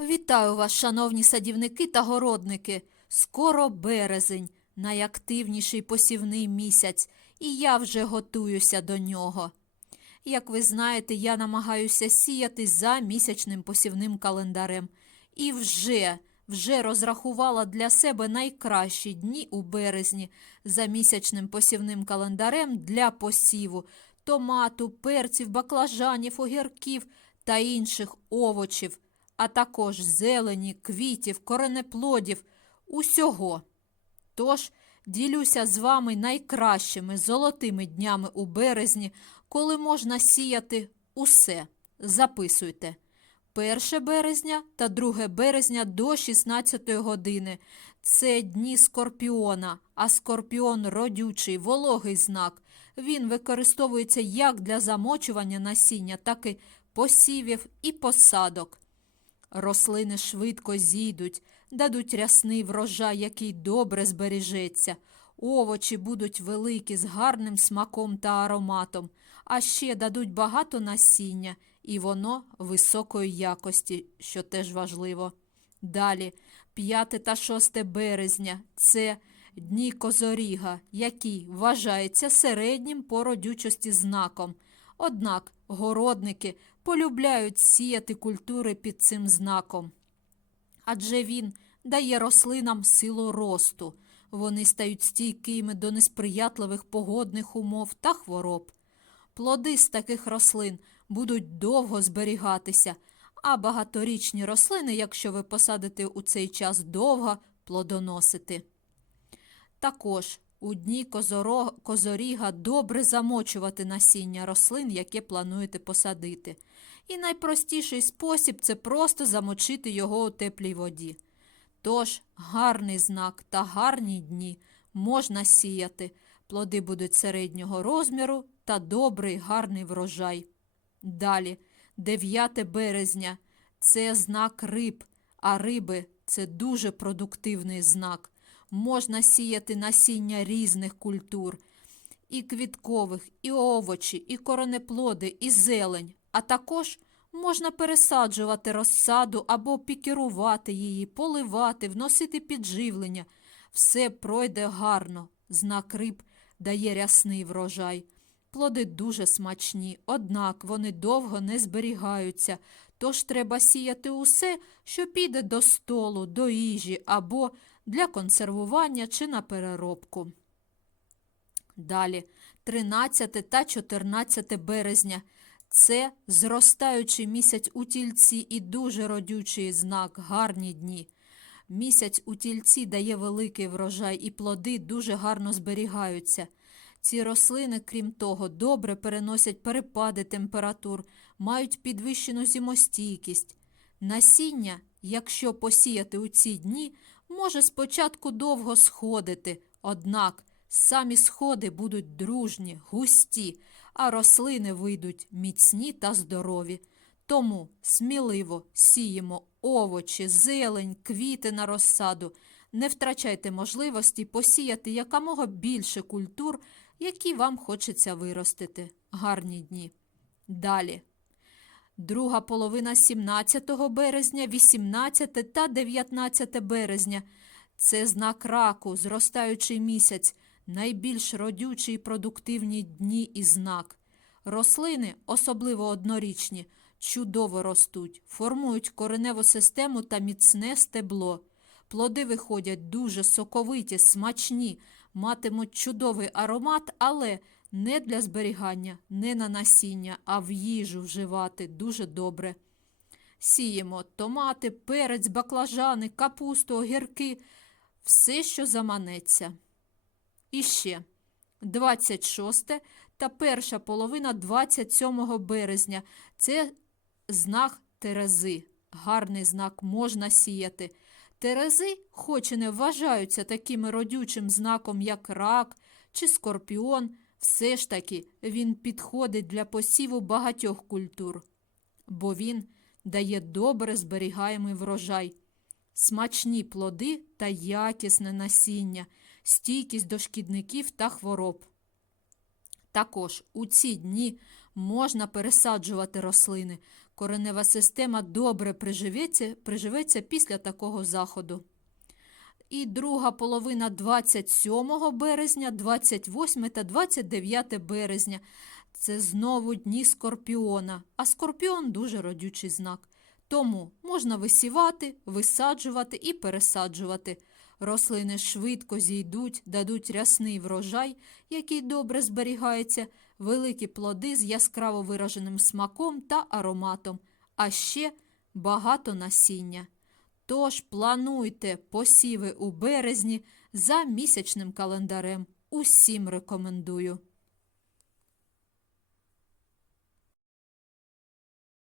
Вітаю вас, шановні садівники та городники. Скоро березень, найактивніший посівний місяць, і я вже готуюся до нього. Як ви знаєте, я намагаюся сіяти за місячним посівним календарем. І вже, вже розрахувала для себе найкращі дні у березні за місячним посівним календарем для посіву томату, перців, баклажанів, огірків та інших овочів, а також зелені, квітів, коренеплодів, усього. Тож ділюся з вами найкращими золотими днями у березні, коли можна сіяти усе. Записуйте. 1 березня та 2 березня до 16 години. Це дні скорпіона, а скорпіон родючий, вологий знак. Він використовується як для замочування насіння, так і посівів і посадок. Рослини швидко зійдуть, дадуть рясний врожай, який добре збережеться. Овочі будуть великі з гарним смаком та ароматом, а ще дадуть багато насіння, і воно високої якості, що теж важливо. Далі, 5 та 6 березня це дні козоріга, який вважається середнім по родючості знаком. Однак городники полюбляють сіяти культури під цим знаком. Адже він дає рослинам силу росту. Вони стають стійкими до несприятливих погодних умов та хвороб. Плоди з таких рослин будуть довго зберігатися, а багаторічні рослини, якщо ви посадите у цей час довго, плодоносити. Також у дні козоро... козоріга добре замочувати насіння рослин, яке плануєте посадити. І найпростіший спосіб це просто замочити його у теплій воді. Тож гарний знак та гарні дні можна сіяти. Плоди будуть середнього розміру та добрий гарний врожай. Далі, 9 березня це знак риб, а риби це дуже продуктивний знак. Можна сіяти насіння різних культур, і квіткових, і овочі, і коронеплоди, і зелень, а також можна пересаджувати розсаду або пікерувати її, поливати, вносити підживлення. Все пройде гарно. Знак риб дає рясний врожай. Плоди дуже смачні, однак вони довго не зберігаються, тож треба сіяти усе, що піде до столу, до їжі або для консервування чи на переробку. Далі, 13 та 14 березня. Це зростаючий місяць у тільці і дуже родючий знак, гарні дні. Місяць у тільці дає великий врожай, і плоди дуже гарно зберігаються. Ці рослини, крім того, добре переносять перепади температур, мають підвищену зимостійкість. Насіння, якщо посіяти у ці дні, може спочатку довго сходити, однак самі сходи будуть дружні, густі, а рослини вийдуть міцні та здорові. Тому сміливо сіємо овочі, зелень, квіти на розсаду. Не втрачайте можливості посіяти якомога більше культур, які вам хочеться виростити. Гарні дні. Далі. Друга половина 17 березня, 18 та 19 березня. Це знак раку, зростаючий місяць, найбільш родючі і продуктивні дні і знак. Рослини, особливо однорічні, чудово ростуть, формують кореневу систему та міцне стебло. Плоди виходять дуже соковиті, смачні, матимуть чудовий аромат, але не для зберігання, не на насіння, а в їжу вживати дуже добре. Сіємо томати, перець, баклажани, капусту, огірки, все, що заманеться. І ще 26 та перша половина 27 березня це знак Терези. Гарний знак можна сіяти. Терези, хоч і не вважаються таким родючим знаком, як рак чи скорпіон, все ж таки він підходить для посіву багатьох культур, бо він дає добре зберігаємий врожай, смачні плоди та якісне насіння, стійкість до шкідників та хвороб. Також у ці дні можна пересаджувати рослини, Коренева система добре приживеться, приживеться після такого заходу. І друга половина 27 березня, 28 та 29 березня. Це знову дні скорпіона, а скорпіон дуже родючий знак. Тому можна висівати, висаджувати і пересаджувати. Рослини швидко зійдуть, дадуть рясний врожай, який добре зберігається, великі плоди з яскраво вираженим смаком та ароматом, а ще багато насіння. Тож плануйте посіви у березні за місячним календарем. Усім рекомендую.